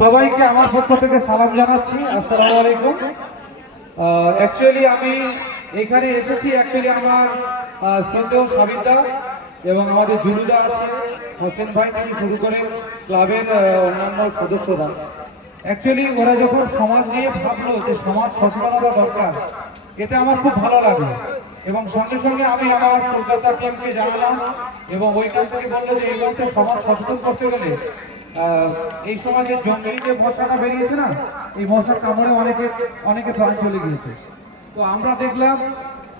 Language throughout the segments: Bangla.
সবাইকে আমার পক্ষ থেকে সালাম জানাচ্ছি। আসসালামু আলাইকুম। অ্যাকচুয়ালি আমি এখানে এসেছি অ্যাকচুয়ালি আমার শ্রদ্ধেয় সাবিতা এবং আমাদের জুলুদা আছে, হোসেন ভাই থেকে শুরু করে ক্লাবের অন্যান্য সদস্যরা। অ্যাকচুয়ালি ওরা যখন সমাজ নিয়ে ভাবলো যে সমাজ সচেতনতা দরকার, এটা আমার খুব ভালো লাগে। এবং সঙ্গে সঙ্গে আমি আমার কলকাতা টিমকে জানালাম এবং ওইখান থেকে বলল যে এই মুহূর্তে সমাজ সচেতন করতে গেলে আহ, সময় যে জঙ্গলি যে মশাটা বেরিয়েছে না এই মশার কামড়ে অনেকে অনেকে প্রাণ চলে গিয়েছে। তো আমরা দেখলাম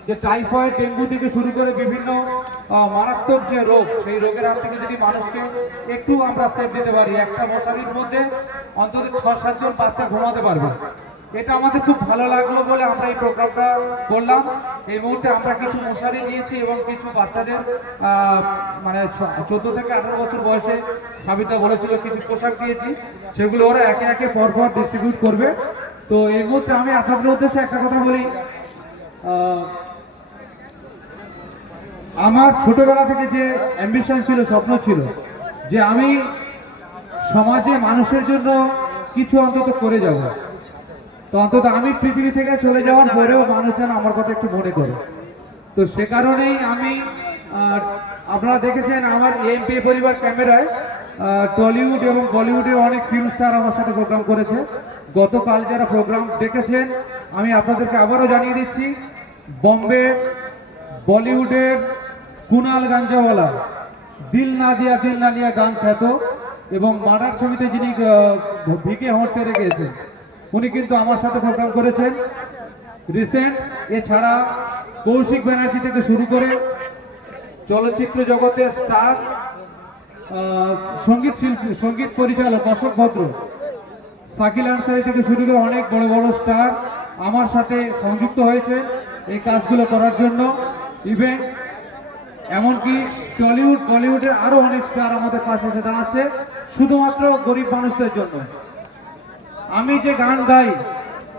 যে টাইফয়েড ডেঙ্গু থেকে শুরু করে বিভিন্ন মারাত্মক যে রোগ সেই রোগের হাত থেকে যদি মানুষকে একটু আমরা সেফ দিতে পারি একটা মশারির মধ্যে অন্তত ছ সাতজন বাচ্চা ঘুমাতে পারবে। এটা আমাদের খুব ভালো লাগল বলে আমরা এই প্রোগ্রামটা করলাম। এই মুহূর্তে আমরা কিছু মশারি দিয়েছি এবং কিছু বাচ্চাদের মানে চোদ্দ থেকে আঠারো বছর বয়সে সাবিতা বলেছিল কিছু পোশাক দিয়েছি, সেগুলো ওরা একে একে পরপর ডিস্ট্রিবিউট করবে। তো এই মুহূর্তে আমি আপনাদের উদ্দেশ্যে একটা কথা বলি আমার ছোটবেলা থেকে যে অ্যাম্বিশন ছিল, স্বপ্ন ছিল, যে আমি সমাজে মানুষের জন্য কিছু অন্তত করে যাব। তো অন্তত আমি পৃথিবী থেকে চলে যাওয়ার পরেও মানুষ যেন আমার কথা একটু মনে করে। তো সে কারণেই আমি আপনারা দেখেছেন আমার এমপি পরিবার ক্যামেরায় টলিউড এবং বলিউডে অনেক ফিল্ম স্টার আমার সাথে প্রোগ্রাম করেছে। গতকাল যারা প্রোগ্রাম দেখেছেন, আমি আপনাদেরকে আবারও জানিয়ে দিচ্ছি, বম্বে বলিউডের কুনাল গাঞ্জাওয়ালা, দিল না দিয়া, দিল না নিয়া গান খ্যাত এবং মার্ডার ছবিতে যিনি ভিকে হটতে রেখেছেন উনি কিন্তু আমার সাথে প্রোগ্রাম করেছেন। রিসেন্ট এছাড়া কৌশিক ব্যানার্জি থেকে শুরু করে চলচ্চিত্র জগতের স্টার সংগীত শিল্পী, সংগীত পরিচালক অশোক ভদ্র সাকিল আনসারি থেকে শুরু করে অনেক বড় বড় স্টার আমার সাথে সংযুক্ত হয়েছে এই কাজগুলো করার জন্য। ইভেন এমনকি টলিউড, বলিউডের আরও অনেক স্টার আমাদের পাশে এসে দাঁড়াচ্ছে, শুধুমাত্র গরিব মানুষদের জন্য। আমি যে গান গাই,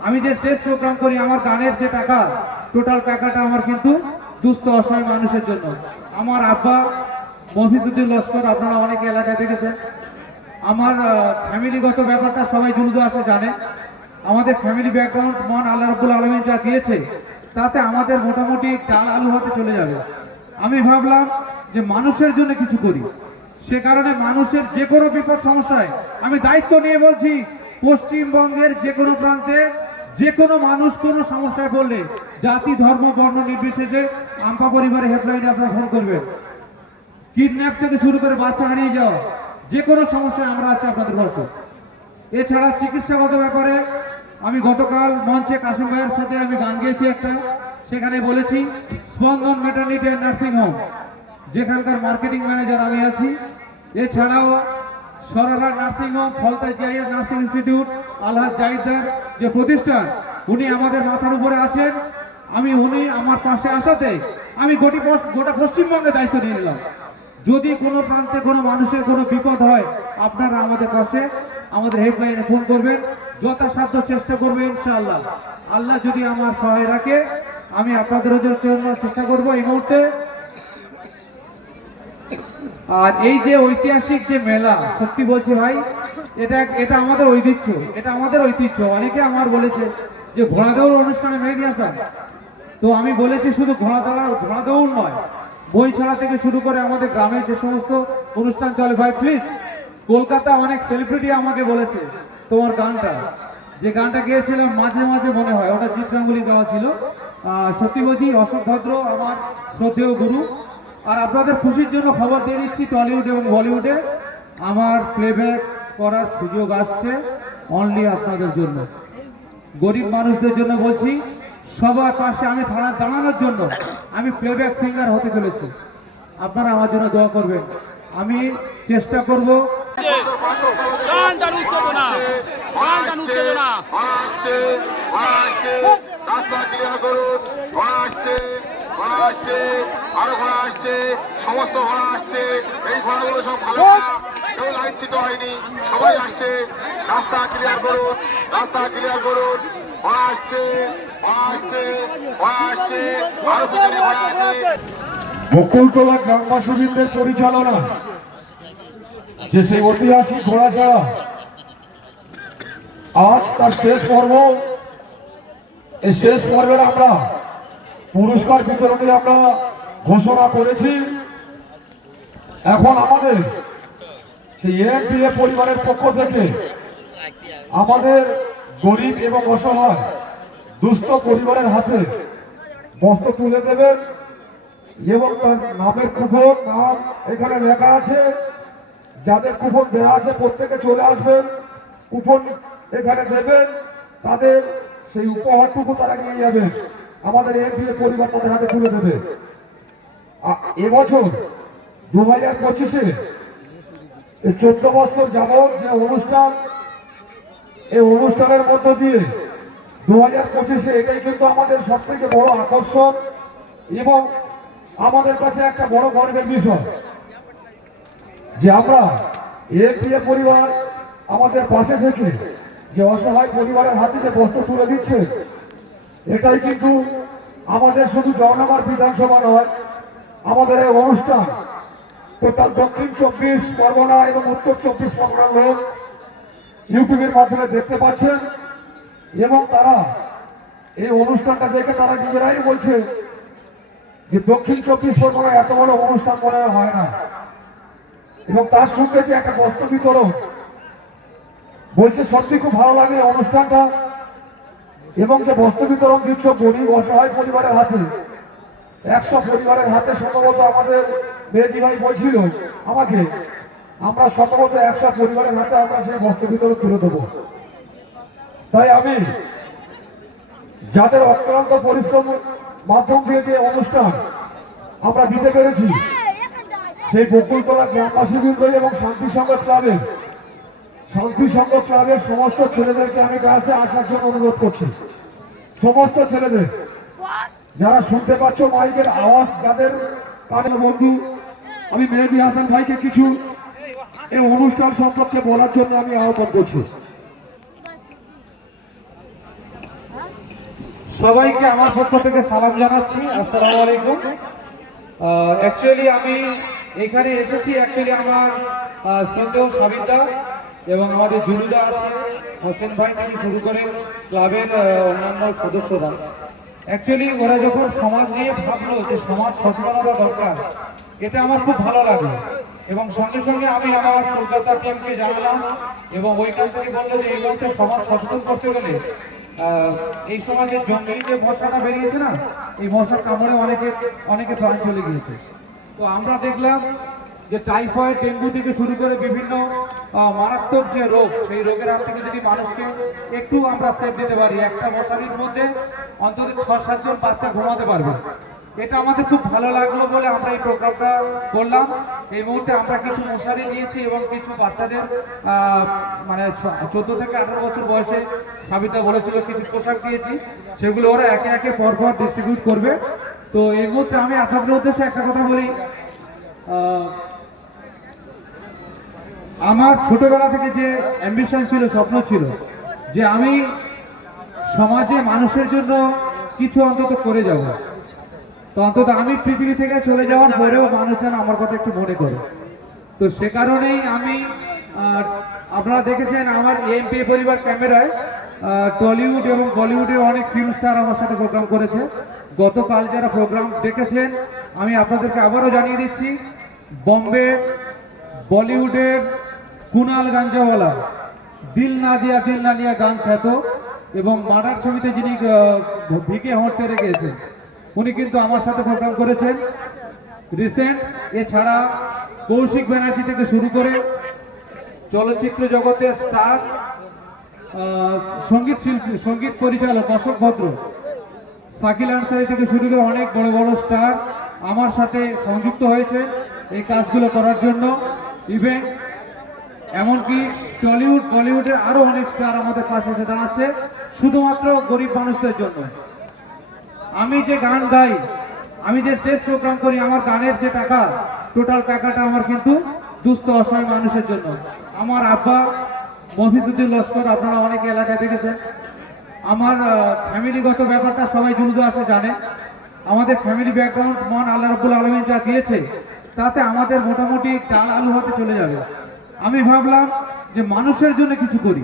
আমি যে স্টেজ প্রোগ্রাম করি, আমার গানের যে টাকা টোটাল টাকাটা আমার কিন্তু দুস্থ, অসহায় মানুষের জন্য। আমার আব্বা মফিজুদ্দিন লস্কর, আপনারা অনেক এলাকায় দেখেছেন। আমার ফ্যামিলিগত ব্যাপারটা সবাই জুলুদু আছে, জানে। আমাদের ফ্যামিলি ব্যাকগ্রাউন্ড মন আল্লাহ রব্বুল আলমিন যা দিয়েছে, তাতে আমাদের মোটামুটি ডাল আলু হতে চলে যাবে। আমি ভাবলাম যে মানুষের জন্য কিছু করি। সে কারণে মানুষের যে কোনো বিপদ সমস্যায় আমি দায়িত্ব নিয়ে বলছি পশ্চিমবঙ্গের যে কোনো প্রান্তে যে কোনো মানুষ কোনো সমস্যায় পড়লে জাতি, ধর্ম, বর্ণ নির্বিশেষে আমপা পরিবারের হেল্পলাইনে আপনারা ফোন করবেন। কিডন্যাপ থেকে শুরু করে বাচ্চা হারিয়ে যাওয়া, যে কোনো সমস্যায় আমরা আছি আপনাদের পাশে এছাড়া চিকিৎসাগত ব্যাপারে আমি গতকাল মঞ্চে কাশিম ভাইয়ের সাথে আমি গান গেয়েছি একটা, সেখানে বলেছি, Spandan maternity and nursing home যেখানকার মার্কেটিং ম্যানেজার আমি আছি। এছাড়াও Sarala nursing home Falta GIS nursing institute, Alhaj জাহিদার যে প্রতিষ্ঠান, উনি আমাদের মাথার উপরে আছেন। আমি, উনি আমার পাশে আসাতে আমি গোটি গোটা পশ্চিমবঙ্গে দায়িত্ব নিয়ে নিলাম। যদি কোনো প্রান্তে কোনো মানুষের কোনো বিপদ হয়, আপনারা আমাদের পাশে, আমাদের হেল্পলাইনে ফোন করবেন, যথাসাধ্য চেষ্টা করবে ইনশাআল্লাহ। আল্লাহ যদি আমার সহায় রাখে, আমি আপনাদের জন্য চেষ্টা করব এই মুহূর্তে। আর এই যে ঐতিহাসিক যে মেলা, সত্যি বলছি ভাই, এটা এটা আমাদের ঐতিহ্য, এটা আমাদের ঐতিহ্য। অনেকে আমার বলেছে যে ঘোড়া দৌড় অনুষ্ঠানে মেহেদি হাসান। তো আমি বলেছি শুধু ঘোড়া দৌড়া ঘোড়া দৌড় নয়, বই ছাড়া থেকে শুরু করে আমাদের গ্রামে যে সমস্ত অনুষ্ঠান চলে, ভাই প্লিজ কলকাতা অনেক সেলিব্রিটি আমাকে বলেছে তোমার গানটা। যে গানটা গেয়েছিলাম মাঝে মাঝে মনে হয়, ওটা জিৎ গাঙ্গুলি গাওয়া ছিল। সত্যি বলছি, অশোক ভদ্র, আমার শ্রদ্ধেয় গুরু আর আপনাদের খুশির জন্য খবর দিয়ে দিচ্ছি টলিউড এবং বলিউডে আমার প্লেব্যাক করার সুযোগ আসছে অনলি আপনাদের জন্য গরিব মানুষদের জন্য বলছি সবার পাশে আমি থানা দাঁড়ানোর জন্য আমি প্লেব্যাক সিঙ্গার হতে চলেছি আপনারা আমার জন্য দোয়া করবেন আমি চেষ্টা করব রাস্তা ঘোড়া আসছে আরও ঘোড়া আসছে সমস্ত ঘোড়া আসছে। এই ঘোড়াগুলো সব ভালো কেউ লাইচ্ছিত হয়নি সবাই আসছে রাস্তা ক্লিয়ার করুন রাস্তা ক্লিয়ার করুন। ঘোড়া আসছে ঘোড়া আসছে ঘোড়া আসছে আরও পিছনে ঘোড়া আছে। বকুলতলা গ্রামবাসীদের পরিচালনা। যে সেই ঐতিহাসিক ঘোড়া ছাড়া আজ তার শেষ পর্ব। এই শেষ পর্বের আমরা পুরস্কার বিতরণী আমরা ঘোষণা করেছি। এখন আমাদের সেই এমপিএ পরিবারের পক্ষ থেকে আমাদের গরিব এবং অসহায় দুস্থ পরিবারের হাতে বস্ত্র তুলে দেবেন এবং তার নামের কুপন নাম এখানে লেখা আছে। যাদের কুপন দেওয়া আছে প্রত্যেকে চলে আসবেন কুপন এখানে দেবেন, তাদের সেই উপহারটুকু তারা নিয়ে যাবেন। আমাদের এমপিএ পরিবার তাদের হাতে তুলে দেবে। এবছর দু হাজার পঁচিশে চোদ্দ বছর যাবৎ যে অনুষ্ঠান এই অনুষ্ঠানের মধ্য দিয়ে দু হাজার পঁচিশে এটাই কিন্তু আমাদের সব থেকে বড় আকর্ষণ এবং আমাদের কাছে একটা বড় গর্বের বিষয় যে আমরা এনপিএ পরিবার আমাদের পাশে থেকে যে অসহায় পরিবারের হাতে যে বস্ত্র তুলে দিচ্ছে এটাই কিন্তু আমাদের শুধু জগনগর বিধানসভা নয়, আমাদের এই অনুষ্ঠান, টোটাল দক্ষিণ চব্বিশ পরগনা এবং উত্তর চব্বিশ পরগনার লোক ইউটিউবের মাধ্যমে দেখতে পাচ্ছেন এবং তারা এই অনুষ্ঠানটা দেখে তারা নিজেরাই বলছে যে দক্ষিণ চব্বিশ পরগনা এত বড় অনুষ্ঠান মনে হয় না। এবং তার সঙ্গে যে একটা বস্ত্র বিতরণ, বলছে সত্যি খুব ভালো লাগে অনুষ্ঠানটা। এবং যে বস্ত্র বিতরণ দিচ্ছ গরিব অসহায় পরিবারের হাতে, একশো পরিবারের হাতে সম্ভবত আমাদের মেয়েজি ভাই বলছিল আমাকে, আমরা সম্ভবত একশো পরিবারের হাতে আমরা সেই বস্ত্র বিতরণ তুলে দেবো। তাই আমি যাদের অক্লান্ত পরিশ্রম মাধ্যম দিয়ে যে অনুষ্ঠান আমরা দিতে পেরেছি, সেই বকুলতলা গ্রামবাসীবৃন্দ এবং শান্তি সংঘ ক্লাবের শান্তি সংঘ ক্লাবের সমস্ত ছেলেদেরকে আমি কাছে আসার জন্য অনুরোধ করছি। সমস্ত ছেলেদের, যারা শুনতে পাচ্ছ মাইকের আওয়াজ, যাদের কানের বন্ধু, আমি মেহেদি হাসান ভাইকে কিছু এই অনুষ্ঠান সম্পর্কে বলার জন্য আমি আহ্বান করছি। সবাইকে আমার পক্ষ থেকে সালাম জানাচ্ছি। আসসালামু আলাইকুম। অ্যাকচুয়ালি আমি এখানে এসেছি অ্যাকচুয়ালি আমার শ্রদ্ধেয় সাবিতা। এবং আমাদের জুলুদা আছে, হোসেন ভাই থেকে শুরু করে ক্লাবের অন্যান্য সদস্যরা। অ্যাকচুয়ালি ওরা যখন সমাজ নিয়ে ভাবলো যে সমাজ সচেতনতা দরকার, এটা আমার খুব ভালো লাগল এবং সঙ্গে সঙ্গে আমি আমার কলকাতা টিমকে জানালাম এবং ওইখান থেকে বলল যে, এই মুহূর্তে সমাজ সচেতন করতে গেলে এই সমাজে জঙ্গলি যে মশাটা বেরিয়েছে না, এই মশার কামড়ে অনেকে অনেকে প্রাণ চলে গিয়েছে। তো আমরা দেখলাম যে টাইফয়েড ডেঙ্গু থেকে শুরু করে বিভিন্ন মারাত্মক যে রোগ, সেই রোগের হাত থেকে যদি মানুষকে একটু আমরা সেফ দিতে পারি, একটা মশারির মধ্যে অন্তত ছ সাতজন বাচ্চা ঘুমাতে পারবে। এটা আমাদের খুব ভালো লাগল বলে আমরা এই প্রোগ্রামটা করলাম। এই মুহূর্তে আমরা কিছু মশারি দিয়েছি এবং কিছু বাচ্চাদের মানে চোদ্দ থেকে আঠারো বছর বয়সে সাবিতা বলেছিল, কিছু পোশাক দিয়েছি। সেগুলো ওরা একে একে পরপর ডিস্ট্রিবিউট করবে। তো এই মুহূর্তে আমি আপনাদের উদ্দেশ্যে একটা কথা বলি। আমার ছোটবেলা থেকে যে অ্যাম্বিশন ছিল, স্বপ্ন ছিল, যে আমি সমাজে মানুষের জন্য কিছু অন্তত করে যাব। তো অন্তত আমি পৃথিবী থেকে চলে যাওয়ার পরেও মানুষ যেন আমার কথা একটু মনে করে। তো সে কারণেই আমি আপনারা দেখেছেন আমার এমপি পরিবার ক্যামেরায় টলিউড এবং বলিউডে অনেক ফিল্ম স্টার আমার সাথে প্রোগ্রাম করেছে। গতকাল যারা প্রোগ্রাম দেখেছেন, আমি আপনাদেরকে আবারও জানিয়ে দিচ্ছি, বম্বে, বলিউডের কুনাল গাঞ্জাওয়ালা। দিল না দিয়া, দিল না নিয়া গান খ্যাত এবং মার্ডার ছবিতে যিনি ভিকে হটতে রেখেছেন, উনি কিন্তু আমার সাথে প্রোগ্রাম করেছেন। রিসেন্ট এছাড়া কৌশিক ব্যানার্জি থেকে শুরু করে চলচ্চিত্র জগতের স্টার সংগীত শিল্পী, সংগীত পরিচালক অশোক ভদ্র সাকিল আনসারি থেকে শুরু করে অনেক বড় বড় স্টার আমার সাথে সংযুক্ত হয়েছে এই কাজগুলো করার জন্য। ইভেন এমনকি টলিউড, বলিউডের আরও অনেক স্টার আমাদের পাশে এসে দাঁড়াচ্ছে, শুধুমাত্র গরিব মানুষদের জন্য। আমি যে গান গাই, আমি যে স্টেজ প্রোগ্রাম করি, আমার গানের যে টাকা টোটাল টাকাটা আমার কিন্তু দুস্থ, অসহায় মানুষের জন্য। আমার আব্বা মফিজুদ্দিন লস্কর, আপনারা অনেক এলাকায় দেখেছেন। আমার ফ্যামিলিগত ব্যাপারটা সবাই জুলুদু আছে, জানে। আমাদের ফ্যামিলি ব্যাকগ্রাউন্ড মন আল্লাহ রব্বুল আলমিন যা দিয়েছে, তাতে আমাদের মোটামুটি ডাল আলু হতে চলে যাবে। আমি ভাবলাম যে মানুষের জন্য কিছু করি।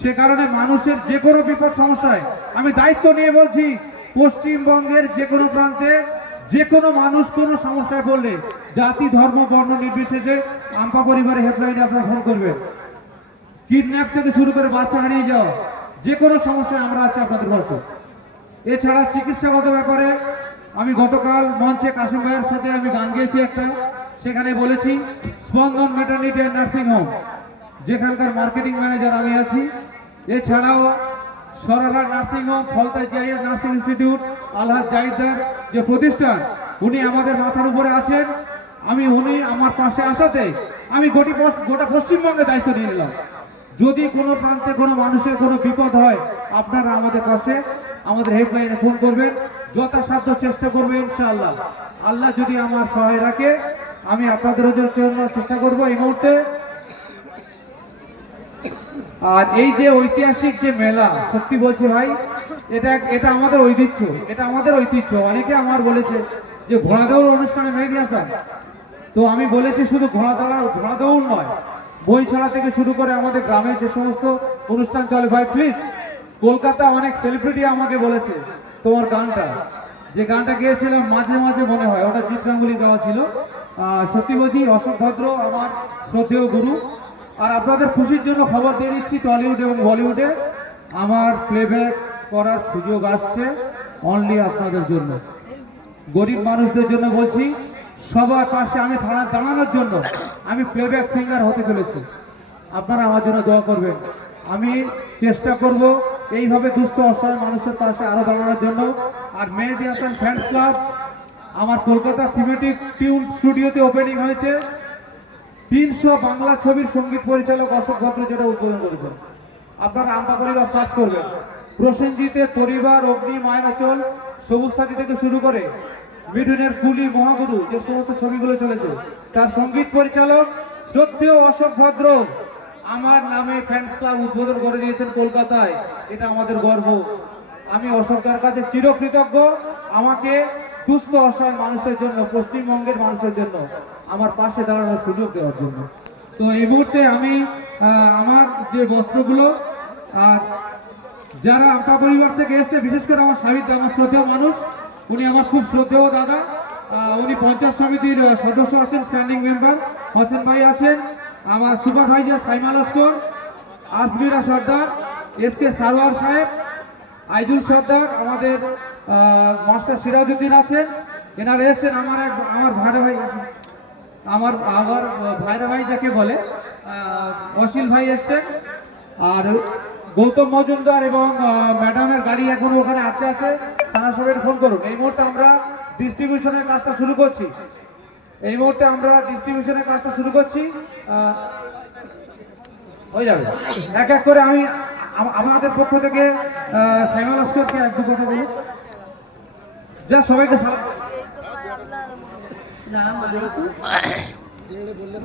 সে কারণে মানুষের যে কোনো বিপদ সমস্যায় আমি দায়িত্ব নিয়ে বলছি, পশ্চিমবঙ্গের যে কোনো প্রান্তে যে কোনো মানুষ কোনো সমস্যায় পড়লে জাতি, ধর্ম, বর্ণ নির্বিশেষে আমপা পরিবারের হেল্পলাইনে আপনারা ফোন করবেন। কিডন্যাপ থেকে শুরু করে বাচ্চা হারিয়ে যাওয়া, যে কোনো সমস্যায় আমরা আছি আপনাদের পাশে এছাড়া চিকিৎসাগত ব্যাপারে আমি গতকাল মঞ্চে কাশিম ভাইয়ের সাথে আমি গান গেয়েছি একটা। সেখানে বলেছি, Spandan maternity and nursing home যেখানকার মার্কেটিং ম্যানেজার আমি আছি। এছাড়াও সরারা নার্সিং হোম ফলতা জাইয়া নার্সিং ইনস্টিটিউট আলহাজ জাহিদার যে প্রতিষ্ঠান, উনি আমাদের মাথার উপরে আছেন। আমি, উনি আমার পাশে আসাতে আমি গোটি গোটা পশ্চিমবঙ্গে দায়িত্ব নিয়ে নিলাম। যদি কোনো প্রান্তে কোনো মানুষের কোনো বিপদ হয়, আপনারা আমাদের পাশে আমাদের হেল্পলাইনে ফোন করবেন, যথাসাধ্য চেষ্টা করবেন, ইনশাআল্লাহ। আল্লাহ যদি আমার সহায় রাখে আমি আপনাদের জন্য চেষ্টা করব এই মুহূর্তে। আর এই যে ঐতিহাসিক যে মেলা সত্যি বলছি ভাই এটা এটা আমাদের ঐতিহ্য এটা আমাদের ঐতিহ্য। অনেকে আমার বলেছে যে ঘোড়া দৌড় অনুষ্ঠানে মেহেদি হাসান। তো আমি বলেছি শুধু ঘোড়া দৌড়া ঘোড়া দৌড় নয় বই ছাড়া থেকে শুরু করে আমাদের গ্রামে যে সমস্ত অনুষ্ঠান চলে ভাই প্লিজ কলকাতা অনেক সেলিব্রিটি আমাকে বলেছে তোমার গানটা। যে গানটা গেয়েছিলাম মাঝে মাঝে মনে হয় ওটা জিৎ দেওয়া ছিল। আহ, সত্যি বলছি, অশোক ভদ্র আমার শ্রদ্ধেয় গুরু। আর আপনাদের খুশির জন্য খবর দিয়ে দিচ্ছি টলিউড এবং বলিউডে। আমার প্লেব্যাক করার সুযোগ আসছে অনলি আপনাদের জন্য। গরিব মানুষদের জন্য বলছি, সবার পাশে আমি থানা দাঁড়ানোর জন্য আমি প্লেব্যাক সিঙ্গার হতে চলেছি। আপনারা আমার জন্য দোয়া করবেন। আমি চেষ্টা করব এইভাবে দুস্থ অসহায় মানুষের পাশে আরও দাঁড়ানোর জন্য। আর মেহেদি হাসান ফ্যান্স ক্লাব আমার কলকাতা থিমেটিক টিউন স্টুডিওতে ওপেনিং হয়েছে। তিনশো বাংলা ছবির সংগীত পরিচালক অশোক ভদ্র যেটা উদ্বোধন করেছেন। আপনারা আমপা পরিবার সার্চ করবেন। প্রসেনজিতের পরিবার, অগ্নি মায়নাচল সবুজ সাথী থেকে শুরু করে মিঠুনের কুলি, মহাগুরু, যে সমস্ত ছবিগুলো চলেছে। তার সংগীত পরিচালক শ্রদ্ধেয় অশোক ভদ্র। আমার নামে ফ্যান্স ক্লাব উদ্বোধন করে দিয়েছেন কলকাতায়। এটা আমাদের গর্ব। আমি অশোকদার কাছে চিরকৃতজ্ঞ। আমাকে দুস্থ অসহায় মানুষের জন্য, পশ্চিমবঙ্গের মানুষের জন্য আমার পাশে দাঁড়ানোর সুযোগ দেওয়ার জন্য। তো এই মুহূর্তে আমি আমার যে বস্ত্রগুলো, আর যারা আম্পা পরিবার থেকে এসছে, বিশেষ করে আমার স্বামীতে আমার শ্রদ্ধেয় মানুষ, উনি আমার খুব শ্রদ্ধেয় দাদা উনি পঞ্চায়েত সমিতির সদস্য আছেন স্ট্যান্ডিং মেম্বার হোসেন ভাই আছেন, আমার supervisor Saima Laskar, Asmira Sardar, S K Sarwar Saheb, Aizul Sardar, আমাদের মাস্টার সিরাজউদ্দিন আছেন। এনারা এসছেন আমার আমার ভাইরা ভাই আমার আমার ভাইরা ভাই যাকে বলে অশিল ভাই এসছেন। আর গৌতম মজুমদার এবং ম্যাডামের গাড়ি এখন ওখানে আটকে আছে। থানা সবাই ফোন করুন। এই মুহূর্তে আমরা ডিস্ট্রিবিউশনের কাজটা শুরু করছি। এই মুহূর্তে আমরা ডিস্ট্রিবিউশনের কাজটা শুরু করছি। হয়ে যাবে। এক এক করে আমি আমাদের পক্ষ থেকে সাইমন লস্করকে এক দু কথা বলুন। যা, সবাইকে সালাম।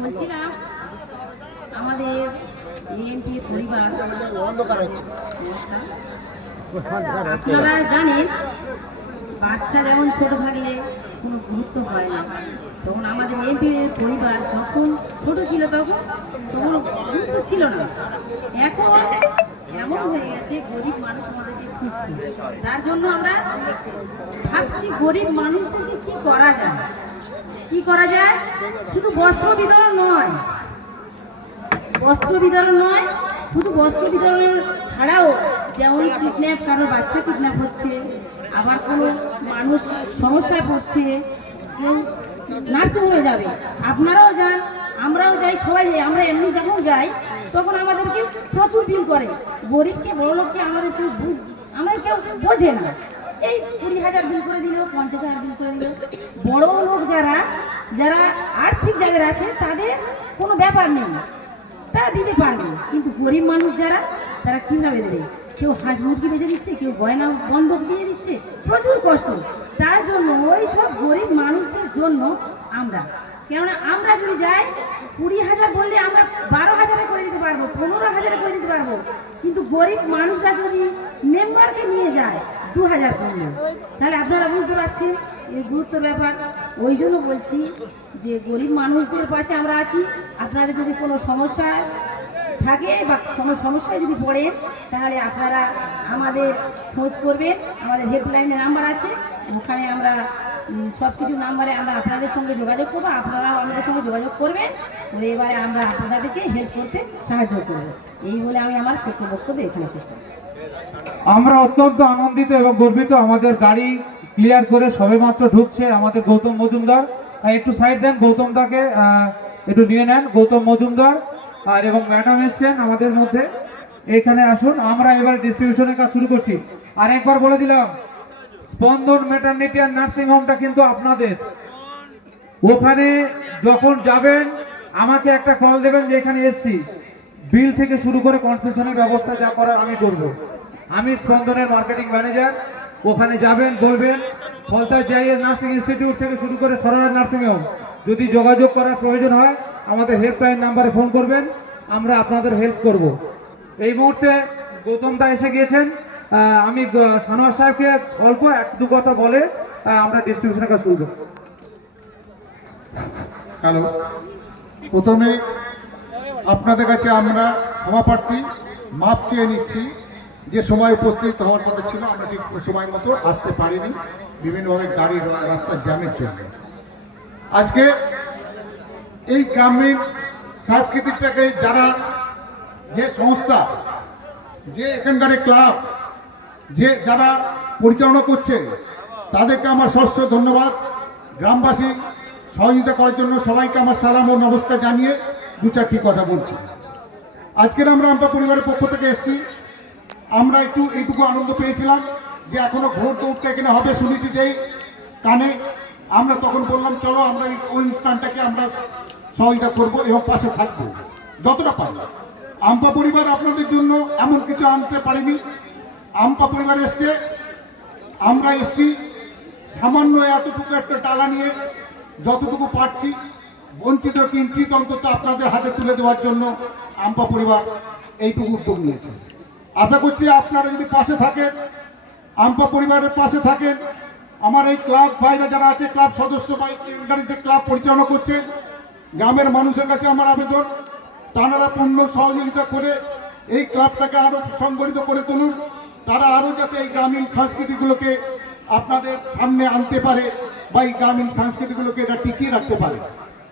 বলছিলাম আমাদের ইএমপি পরিবার আপনারা জানেন বাচ্চা যেমন ছোট থাকলে কোনো গুরুত্ব হয় না। তখন আমাদের এমপি পরিবার যখন ছোট ছিল তখন তখন গুরুত্ব ছিল না। এখন এমন হয়ে গেছে, গরিব মানুষ আমাদেরকে খুঁজছে। তার জন্য আমরা ভাবছি, গরিব মানুষদেরকে কি করা যায়? কি করা যায়? শুধু বস্ত্র বিতরণ নয়। বস্ত্র বিতরণ নয়, শুধু বস্ত্র বিতরণের ছাড়াও যেমন কিডন্যাপ কারোর বাচ্চা কিডন্যাপ হচ্ছে, আবার কোনো মানুষ সমস্যায় পড়ছে, কেউ নার্সিং হয়ে যাবে। আপনারাও যান, আমরাও যাই, সবাই যাই, আমরা এমনি যখন যাই তখন আমাদেরকে প্রচুর বিল করে। গরিবকে বড় লোককে আমাদের কেউ আমাদের কেউ বোঝে না। এই কুড়ি হাজার বিল করে দিল, পঞ্চাশ হাজার বিল করে দিল। বড় লোক যারা যারা আর্থিক যাদের আছে, তাদের কোনো ব্যাপার নেই। তারা দিতে পারবে। কিন্তু গরিব মানুষ যারা, তারা কীভাবে দেবে? কেউ হাঁস মুরগি বেঁচে দিচ্ছে, কেউ গয়না বন্ধক দিয়ে দিচ্ছে। প্রচুর কষ্ট। তার জন্য ওই সব গরিব মানুষদের জন্য আমরা। কেননা আমরা যদি যাই কুড়ি হাজার বললে আমরা বারো হাজারে করে দিতে পারব, পনেরো হাজারে করে দিতে পারব। কিন্তু গরিব মানুষরা যদি মেম্বারকে নিয়ে যায় দু হাজার করলে। তাহলে আপনারা বুঝতে পারছেন এই গুরুত্ব ব্যাপার। ওই জন্য বলছি যে গরিব মানুষদের পাশে আমরা আছি। আপনাদের যদি কোনো সমস্যা থাকে বা কোনো সমস্যায় যদি পড়েন, তাহলে আপনারা আমাদের খোঁজ করবেন। আমাদের হেল্পলাইনের নাম্বার আছে। ওখানে আমরা সব কিছু নাম্বারে আমরা আপনাদের সঙ্গে যোগাযোগ করব আপনারাও আমাদের সঙ্গে যোগাযোগ করবেন, করে এবারে আমরা আপনাদেরকে হেল্প করতে সাহায্য করব। এই বলে আমি আমার ছোট্ট বক্তব্য এখানে শেষ করছি। আমরা অত্যন্ত আনন্দিত এবং গর্বিত, আমাদের গাড়ি ক্লিয়ার করে সবেমাত্র ঢুকছে আমাদের গৌতম মজুমদার। একটু সাইড দেন গৌতমদাকে একটু নিয়ে নেন, গৌতম মজুমদার। আর এবং ম্যাডাম এসছেন আমাদের মধ্যে। এখানে আসুন, আমরা এবার ডিস্ট্রিবিউশনের কাজ শুরু করছি। আর একবার বলে দিলাম। স্পন্দন মেটার্নিটি আর নার্সিং হোমটা কিন্তু আপনাদের। ওখানে যখন যাবেন, আমাকে একটা কল দেবেন যে এখানে এসছি। বিল থেকে শুরু করে কনসেশনের ব্যবস্থা যা করার আমি করব। আমি স্পন্দনের মার্কেটিং ম্যানেজার ওখানে যাবেন, বলবেন ফলতার জাইয়ের নার্সিং ইনস্টিটিউট থেকে শুরু করে সরার নার্সিং হোম যদি যোগাযোগ করার প্রয়োজন হয়, আমাদের হেল্পলাইন নাম্বারে ফোন করবেন, আমরা আপনাদের হেল্প করব। এই মুহূর্তে গৌতম দা এসে গিয়েছেন। আমি সানোয়ার সাহেবকে অল্প এক দু কথা বলে আমরা ডিস্ট্রিবিউশনের কাজ শুরু হ্যালো প্রথমে আপনাদের কাছে আমরা ক্ষমা প্রার্থী, মাপ চেয়ে নিচ্ছি যে সময় উপস্থিত হওয়ার কথা ছিল, আমরা ঠিক সময় মতো আসতে পারিনি, বিভিন্নভাবে গাড়ির রাস্তা জ্যামের জন্য। আজকে এই গ্রামীণ সাংস্কৃতিকটাকে যারা যে সংস্থা, যে এখানকার ক্লাব যে যারা পরিচালনা করছে, তাদেরকে আমার সস্য ধন্যবাদ। গ্রামবাসী, সহযোগিতা করার জন্য সবাইকে আমার সালাম ও নমস্কার জানিয়ে দু চারটি কথা বলছি। আজকের আমরা আমরা পরিবারের পক্ষ থেকে এসেছি। আমরা একটু এইটুকু আনন্দ পেয়েছিলাম যে এখনও ভোট দৌড়টা এখানে হবে শুনেছি যেই কানে। আমরা তখন বললাম, চলো আমরা এই ওই অনুষ্ঠানটাকে আমরা সহযোগিতা করব এবং পাশে থাকব। যতটা পারি। আম্পা পরিবার আপনাদের জন্য এমন কিছু আনতে পারিনি। আম্পা পরিবার এসছে। আমরা এসছি, সামান্য এতটুকু একটা টাকা নিয়ে যতটুকু পারছি, বঞ্চিত, কিঞ্চিত অন্তত আপনাদের হাতে তুলে দেওয়ার জন্য আম্পা পরিবার এইটুকু উদ্যোগ নিয়েছে। আশা করছি আপনারা যদি পাশে থাকেন, আম্পা পরিবারের পাশে থাকেন, আমার এই ক্লাব ভাইরা যারা আছে, ক্লাব সদস্য কেন্দ্রীয় যে ক্লাব পরিচালনা করছে, গ্রামের মানুষের কাছে আমার আবেদন, তারা পূর্ণ সহযোগিতা করে এই ক্লাবটাকে আরও সংগঠিত করে তুলুন। তারা আরও যাতে এই গ্রামীণ সংস্কৃতিগুলোকে আপনাদের সামনে আনতে পারে বা এই গ্রামীণ সংস্কৃতিগুলোকে এটা টিকিয়ে রাখতে পারে।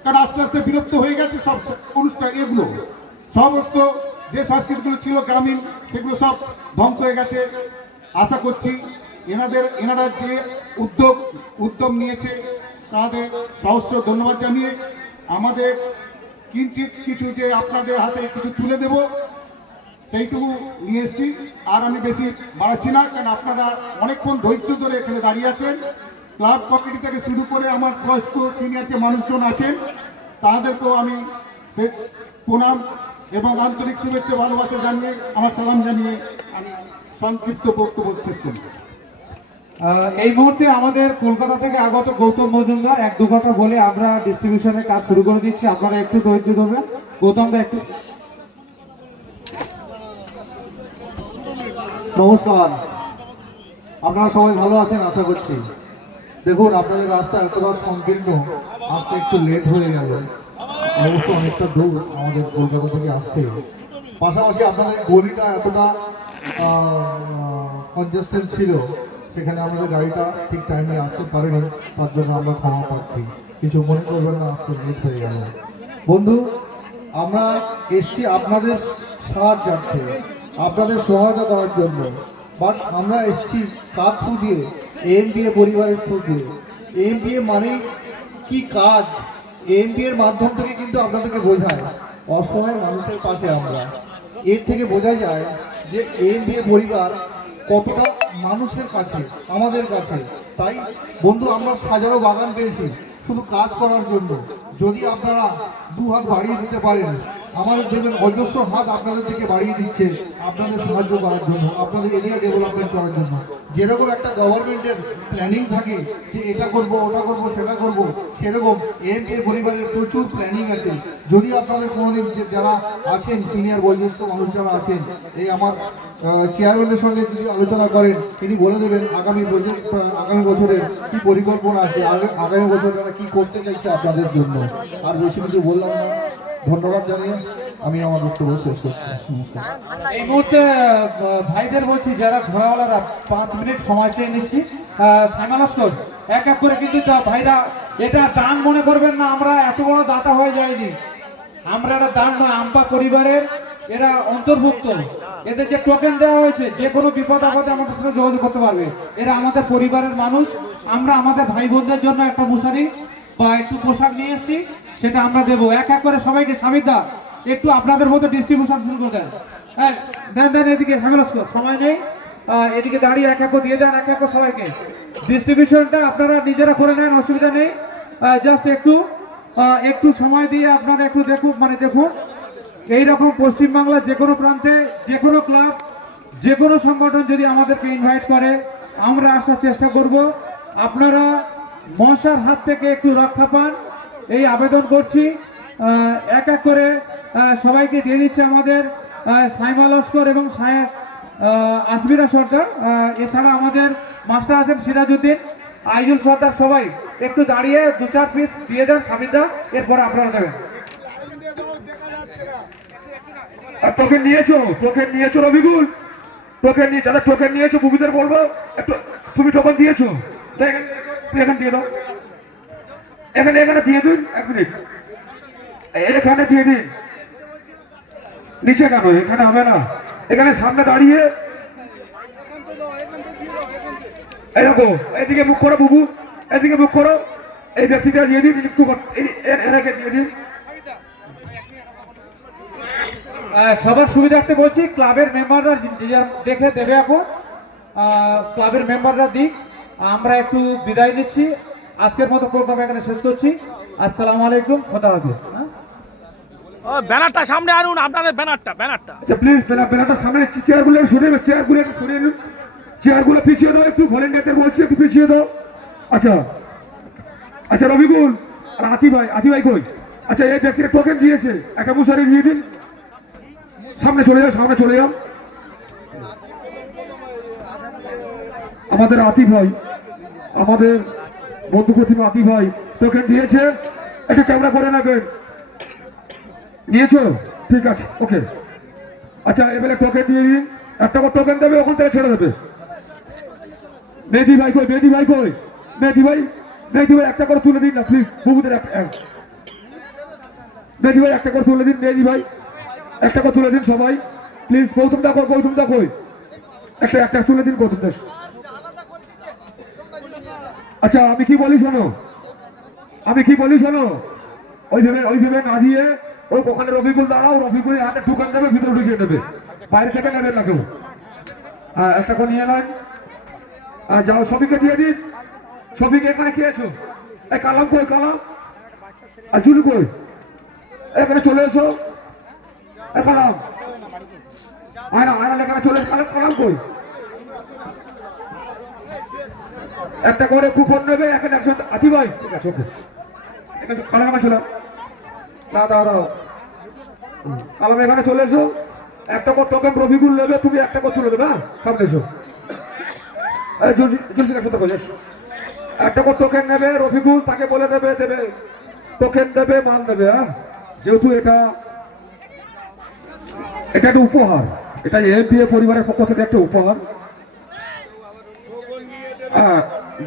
কারণ আস্তে আস্তে বিলুপ্ত হয়ে গেছে সব অনুষ্ঠান এগুলো। সমস্ত যে সংস্কৃতিগুলো ছিল গ্রামীণ, সেগুলো সব ধ্বংস হয়ে গেছে। আশা করছি এনাদের, এনারা যে উদ্যোগ, উদ্যম নিয়েছে, তাদের সহস্র ধন্যবাদ জানিয়ে আমাদের কিঞ্চিত কিছু যে আপনাদের হাতে কিছু তুলে দেব সেইটুকু নিয়ে এসেছি। আর আমি বেশি বাড়াচ্ছি না, কারণ আপনারা অনেকক্ষণ ধৈর্য ধরে এখানে দাঁড়িয়ে আছেন। ক্লাব কমিটি থেকে শুরু করে আমার বয়স্ক সিনিয়র যে মানুষজন আছেন, তাদেরকেও আমি সে প্রণাম এবং আন্তরিক শুভেচ্ছা, ভালোবাসা জানিয়ে, আমার সালাম জানিয়ে আমি সংক্ষিপ্ত বক্তব্য শেষ করি এই মুহূর্তে আমাদের কলকাতা থেকে আগত গৌতম মজুমদার এক দু কথা বলে আমরা ডিস্ট্রিবিউশনের কাজ শুরু করে দিচ্ছি। আপনারা একটু ধৈর্য ধরবেন। গৌতমদা একটু নমস্কার। আপনারা সবাই ভালো আছেন? আশা করছি। দেখুন, আপনাদের রাস্তা এতটা সংকীর্ণ আসতে একটু লেট হয়ে গেল। অবশ্য অনেকটা দূর আমাদের কলকাতা থেকে আসতে। পাশাপাশি আপনাদের গলিটা এতটা কনজেস্টেড ছিল, সেখানে আমাদের গাড়িটা ঠিক টাইমে আসতে পারেনি, তার জন্য আমরা ক্ষমা পাচ্ছি। কিছু মনে করবেন না আসতে লেট হয়ে গেল। বন্ধু, আমরা এসছি আপনাদের সাহায্যার্থে। আপনাদের সহায়তা করার জন্য। বাট আমরা এসছি কার থ্রু দিয়ে এম পরিবারের থ্রু দিয়ে। এম মানে কি কাজ? এম এর মাধ্যম থেকে কিন্তু আপনাদেরকে বোঝায়, অসহায় মানুষের পাশে আমরা। এর থেকে বোঝা যায় যে এম পরিবার কতটা মানুষের কাছে, আমাদের কাছে। তাই বন্ধু, আমরা সাজানো বাগান পেয়েছি, শুধু কাজ করার জন্য। যদি আপনারা দু হাত বাড়িয়ে দিতে পারেন, আমাদের দেখবেন অজস্র হাত আপনাদের দিকে বাড়িয়ে দিচ্ছে আপনাদের সাহায্য করার জন্য, আপনাদের এরিয়া ডেভেলপমেন্ট করার জন্য। যেরকম একটা গভর্নমেন্টের প্ল্যানিং থাকে যে এটা করব, ওটা করব, সেটা করব, সেরকম এম কে পরিবারের প্রচুর প্ল্যানিং আছে। যদি আপনাদের কোনোদিন যারা আছেন সিনিয়র বয়োজ্যেষ্ঠ মানুষ যারা আছেন, এই আমার চেয়ারম্যানের সঙ্গে যদি আলোচনা করেন, তিনি বলে দেবেন আগামী বছর আগামী বছরের কি পরিকল্পনা আছে, আগামী বছর তারা কি করতে চাইছে আপনাদের জন্য। আর বেশি কিছু বললাম না। ধন্যবাদ জানিয়ে আমি আমার বক্তব্য শেষ করছি। এই মুহূর্তে ভাইদের বলছি, যারা ঘোড়াওয়ালারা পাঁচ মিনিট সময় চেয়ে নিচ্ছি সাইমানস্কর এক এক করে কিন্তু ভাইরা, এটা দান মনে করবেন না, আমরা এত বড় দাতা হয়ে যায়নি আমরা এটা দান নয়, আম্পা পরিবারের, এরা অন্তর্ভুক্ত। এদের যে টোকেন দেওয়া হয়েছে, যে কোনো বিপদ আপদে আমাদের সাথে যোগাযোগ করতে পারবে। এরা আমাদের পরিবারের মানুষ, আমরা আমাদের ভাই বোনদের জন্য একটা মশারি বা একটু পোশাক নিয়ে এসেছি, সেটা আমরা দেবো। এক এক করে সবাইকে সাবিদা একটু আপনাদের মতো ডিস্ট্রিবিউশন শুরু করে দেন। হ্যাঁ দেন দেন, এদিকে সময় নেই। এদিকে দাঁড়িয়ে এক এক দিয়ে দেন, এক এক সবাইকে। ডিস্ট্রিবিউশনটা আপনারা নিজেরা করে নেন, অসুবিধা নেই। জাস্ট একটু একটু সময় দিয়ে আপনারা একটু দেখুন মানে দেখুন, এইরকম পশ্চিমবাংলার যে কোনো প্রান্তে, যে কোনো ক্লাব যে কোনো সংগঠন যদি আমাদেরকে ইনভাইট করে, আমরা আসার চেষ্টা করব। আপনারা মশার হাত থেকে একটু রক্ষা পান। এই আবেদন করছি। এক এক করে সবাইকে দিয়ে দিচ্ছে আমাদের সাইমা লস্কর এবং আসবিরা সর্দার। এছাড়া আমাদের মাস্টার আছেন সিরাজউদ্দিন, আইজুল সর্দার সবাই। একটু দাঁড়িয়ে দু চার পিস দিয়ে দেন স্বামীদা, এরপরে আপনারা দেবেন। আর নিয়েছো টোকেন নিয়েছো রবিগুল টোকেন নিয়ে, যারা টোকেন নিয়েছো বুবিদের বলব, একটু তুমি টোকেন দিয়েছ তাই এখানে দিয়ে দাও। এখানে এখানে দিয়ে দিন, এক মিনিট। এখানে দিয়ে দিন। নিচে কেন? এখানে হবে না। এখানে সামনে দাঁড়িয়ে। এই দেখো, এদিকে মুখ করো বুবু। এদিকে মুখ করো। এই ব্যক্তিটা দিয়ে দিন, একটু এনাকে দিয়ে দিন। সবার সুবিধার্থে বলছি, ক্লাবের মেম্বাররা দেখে দেবে এখন। ক্লাবের মেম্বাররা দিক। আমরা একটু বিদায় নিচ্ছি। আজকের মতো প্রোগ্রাম এখানে শেষ করছি। আসসালামু আলাইকুম খোদা হাফিজ। হ্যাঁ? ব্যানারটা সামনে আনুন আপনাদের ব্যানারটা ব্যানারটা। আচ্ছা প্লিজ বেলাটা সামনে চেয়ারগুলো সরিয়ে চেয়ারগুলো একটু সরিয়ে নিন। চেয়ারগুলো পিছিয়ে দাও একটু ভলেন্টিয়ারদের বলছি একটু পিছিয়ে দাও। আচ্ছা। আচ্ছা রবিকুল আর আতি ভাই আতি ভাই কই? আচ্ছা এই ব্যক্তির টোকেন দিয়েছে। একটা মুসারি দিয়ে দিন। সামনে চলে যাও সামনে চলে যাও। আমাদের আতি ভাই আমাদের বন্ধু প্রতিমা আতি ভাই টোকেন দিয়েছে। একটু ক্যামেরা করে নেবেন নিয়েছো? ঠিক আছে ওকে আচ্ছা এবারে টোকেন দিয়ে দিন। একটা করে টোকেন দেবে, ওখান থেকে ছেড়ে দেবে। মেহেদি ভাই কই, মেহেদি ভাই কই? মেহেদি ভাই মেহেদি ভাই, একটা করে তুলে দিন না প্লিজ বুবুদের। মেহেদি ভাই, একটা করে তুলে দিন, মেহেদি ভাই। একটা করে তুলে দিন সবাই। প্লিজ গৌতম দা কই, গৌতম দা কই? একটা একটা, তুলে দিন গৌতম দাস আচ্ছা আমি কি বলি শোনো? আমি কি বলি শোনো? ওই ভেবে ওই ভেবে না দিয়ে ওই ওখানে রফিকুল দাঁড়াও রফিকুল হাতে ঢুকান দেবে, ভিতরে ঢুকিয়ে দেবে। বাইরে থেকে নেবেন না কেউ। হ্যাঁ একটা করে নিয়ে নেন। আর যাও সবিকে দিয়ে দিন। সবিকে এখানে খেয়েছো এই কালাম কই, কালাম? আর জুলু কই? এখানে চলে এসো। এ, কালাম। আয়না আয়না, এখানে চলে এসো। কালাম কই? একটা করে কুপন নেবে এখানে একজন আতি ভাই। এখানে চলে চলে এসো। একটা করে টোকেন রবিগুল নেবে, তুমি একটা করে তুলে দেবে হ্যাঁ? এসো। একটা করে টোকেন নেবে রফিকুল তাকে বলে দেবে দেবে। টোকেন দেবে, মাল দেবে হ্যাঁ? যেহেতু এটা এটা একটা উপহার। এটা এমপিএ পরিবারের পক্ষ থেকে একটা উপহার।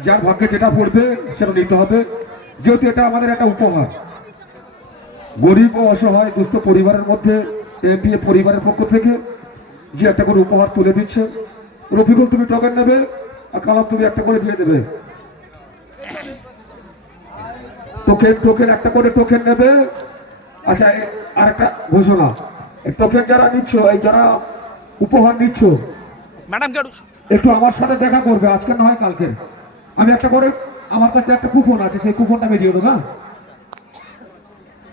যার ভাগ্যে যেটা পড়বে সেটা নিতে হবে। যেহেতু এটা আমাদের একটা উপহার। গরিব ও অসহায় দুস্থ পরিবারের মধ্যে এমপিএ পরিবারের পক্ষ থেকে যে একটা করে উপহার তুলে দিচ্ছে। রফিকুল, তুমি টোকেন নেবে আর কালাম, তুমি একটা করে দিয়ে দেবে। টোকেন টোকেন একটা করে টোকেন নেবে। আচ্ছা এ- আর একটা ঘোষণা টোকেন যারা নিচ্ছ, এই যারা উপহার নিচ্ছ, ম্যাডাম একটু আমার সাথে দেখা করবে আজকে নয় কালকে আমি একটা করে আমার কাছে একটা কুপন আছে সেই কুপনটা আমি দিয়ে দেবো হ্যাঁ?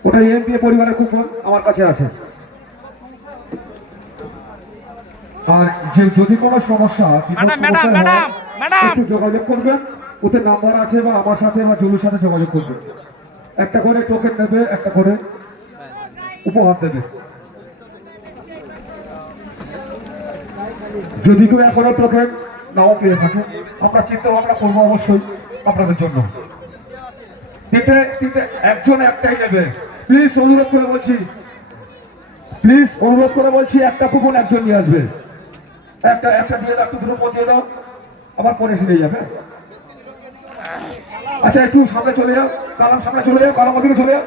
ওটা এমপিএ পরিবারের কুপন আমার কাছে আছে আর যে যদি কোনো সমস্যা হয়। একটু যোগাযোগ করবেন ওতে নাম্বার আছে বা আমার সাথে বা জলুর সাথে যোগাযোগ করবেন একটা করে টোকেন নেবে একটা করে উপহার দেবে যদি কেউ এখনও টোকেন নাও পেয়ে থাকে আমরা চিন্তা ভাবনা করব অবশ্যই আপনাদের জন্য। তিনটে তিনটে, একজন একটাই নেবে। প্লিজ অনুরোধ করে বলছি। প্লিজ অনুরোধ করে বলছি, একটা কুপন একজন নিয়ে আসবে। একটা একটা দিয়ে দাও দুটো পর দিয়ে দাও। আবার পরে এসে নিয়ে যাবে। আচ্ছা একটু সামনে চলে যাও, কালাম সামনে চলে যাও, কালাম ওদিকে চলে যাও।